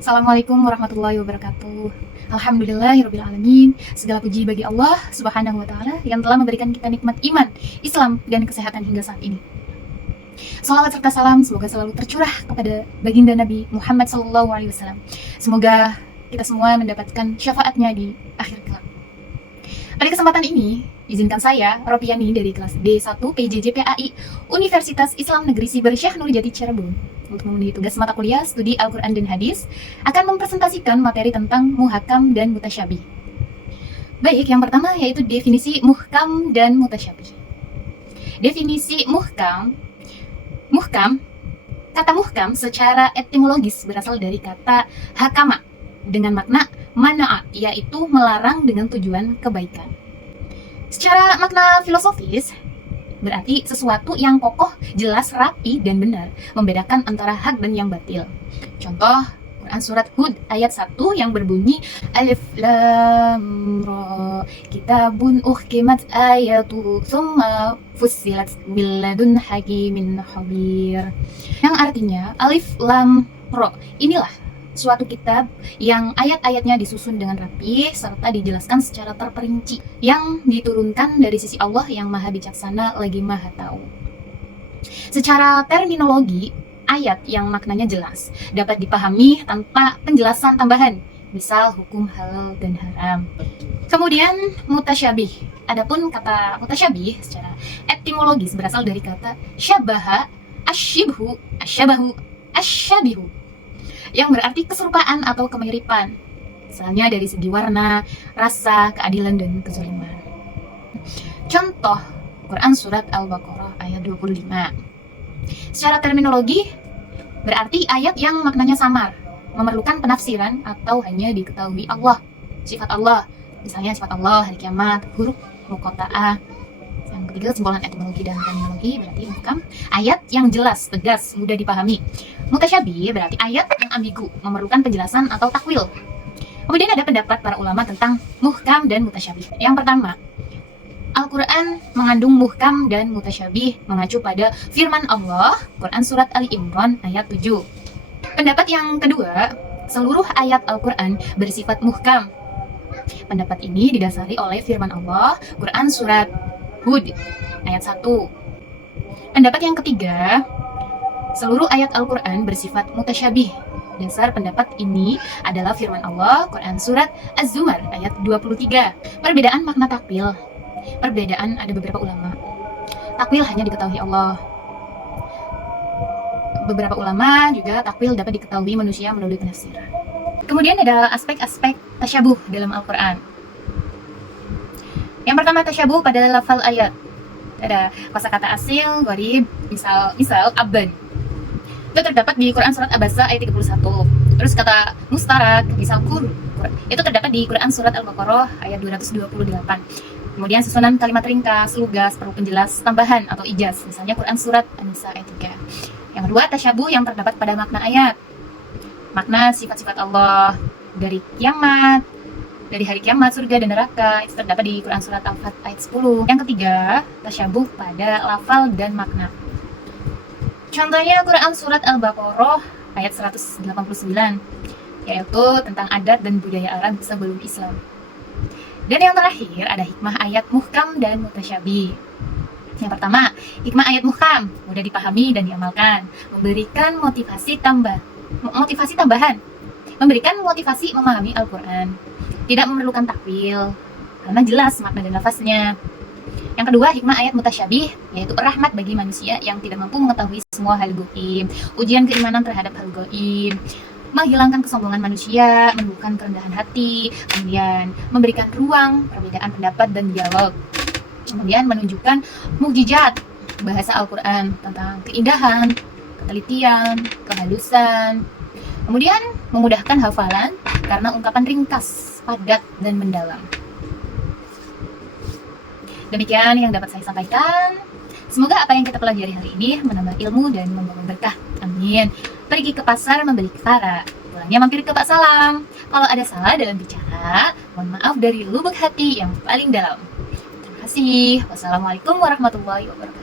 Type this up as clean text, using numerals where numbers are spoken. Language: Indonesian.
Assalamualaikum warahmatullahi wabarakatuh. Alhamdulillahirabbil alamin. Segala puji bagi Allah Subhanahu wa taala yang telah memberikan kita nikmat iman, Islam dan kesehatan hingga saat ini. Salawat serta salam semoga selalu tercurah kepada baginda Nabi Muhammad SAW. Semoga kita semua mendapatkan syafaatnya di akhir kelak. Pada kesempatan ini, izinkan saya, Ropiani dari kelas D1 PJJ PAI Universitas Islam Negeri Siber Syekh Nurjati Cirebon, untuk memenuhi tugas mata kuliah studi Al-Quran dan Hadis, akan mempresentasikan materi tentang muhakam dan mutasyabih. Baik, yang pertama yaitu definisi muhkam dan mutasyabih. Definisi muhkam, kata muhkam secara etimologis berasal dari kata hakama dengan makna mana'a, yaitu melarang dengan tujuan kebaikan. Secara makna filosofis, berarti sesuatu yang kokoh, jelas, rapi, dan benar, membedakan antara hak dan yang batil. Contoh, Quran Surat Hud ayat 1 yang berbunyi Alif Lam Ra Kitabun uhkimat ayatuhu Thumma fussilat milladun hakimin khabir, yang artinya Alif Lam Ra, inilah suatu kitab yang ayat-ayatnya disusun dengan rapi serta dijelaskan secara terperinci, yang diturunkan dari sisi Allah yang maha bijaksana lagi maha tahu. Secara terminologi, ayat yang maknanya jelas dapat dipahami tanpa penjelasan tambahan, misal hukum halal dan haram. Kemudian mutasyabih. Adapun kata mutasyabih secara etimologis berasal dari kata syabaha, asyibhu, asyabahu, asyabihu, yang berarti keserupaan atau kemiripan, misalnya dari segi warna, rasa, keadilan, dan kezaliman. Contoh, Quran Surat Al-Baqarah ayat 25. Secara terminologi, berarti ayat yang maknanya samar, memerlukan penafsiran atau hanya diketahui Allah, sifat Allah, misalnya sifat Allah, hari kiamat, huruf muqatta'ah. Yang ketiga, kesimpulan etimologi dan terminologi berarti muhkam, ayat yang jelas, tegas, mudah dipahami. Mutasyabih berarti ayat yang ambigu, memerlukan penjelasan atau takwil. Kemudian ada pendapat para ulama tentang muhkam dan mutasyabih. Yang pertama, Al-Quran mengandung muhkam dan mutasyabih mengacu pada firman Allah, Quran Surat Ali Imran ayat 7. Pendapat yang kedua, seluruh ayat Al-Quran bersifat muhkam. Pendapat ini didasari oleh firman Allah, Quran Surat Hud ayat 1. Pendapat yang ketiga, seluruh ayat Al-Quran bersifat mutasyabih. Dasar pendapat ini adalah firman Allah, Quran Surat Az-Zumar ayat 23. Perbedaan makna takwil. Perbedaan ada beberapa ulama. Takwil hanya diketahui Allah. Beberapa ulama juga takwil dapat diketahui manusia melalui penafsiran. Kemudian ada aspek-aspek tasyabuh dalam Al-Quran. Yang pertama, tasyabuh pada lafal ayat. Ada kosakata asil, gharib, misal abban. Itu terdapat di Quran Surat Abasa ayat 31. Terus kata mustarak, misal kur, itu terdapat di Quran Surat Al-Baqarah ayat 228. Kemudian susunan kalimat ringkas, lugas, perlu penjelas tambahan atau ijaz, misalnya Quran Surat An-Nisa ayat 3. Yang kedua, tasyabuh yang terdapat pada makna ayat. Makna sifat-sifat Allah dari kiamat, dari hari kiamat, surga dan neraka, itu terdapat di Quran Surat Al-Fat ayat 10. Yang ketiga, tasyabuh pada lafal dan makna. Contohnya Quran Surat Al-Baqarah ayat 189, yaitu tentang adat dan budaya Arab sebelum Islam. Dan yang terakhir, ada hikmah ayat muhkam dan mutasyabih. Yang pertama, hikmah ayat muhkam, mudah dipahami dan diamalkan, memberikan motivasi tambahan, memberikan motivasi memahami Al-Quran, tidak memerlukan takwil, karena jelas makna dan lafaznya. Yang kedua, hikmah ayat mutasyabih, yaitu rahmat bagi manusia yang tidak mampu mengetahui semua hal gaib, ujian keimanan terhadap hal gaib, menghilangkan kesombongan manusia, menumbuhkan kerendahan hati, kemudian memberikan ruang perbedaan pendapat dan dialog, kemudian menunjukkan mukjizat bahasa Al-Quran tentang keindahan, ketelitian, kehalusan, kemudian memudahkan hafalan karena ungkapan ringkas, padat, dan mendalam. Demikian yang dapat saya sampaikan. Semoga apa yang kita pelajari hari ini menambah ilmu dan membawa berkah. Amin. Pergi ke pasar membeli kepara, pulangnya mampir ke Pak Salam. Kalau ada salah dalam bicara, mohon maaf dari lubuk hati yang paling dalam. Terima kasih. Wassalamualaikum warahmatullahi wabarakatuh.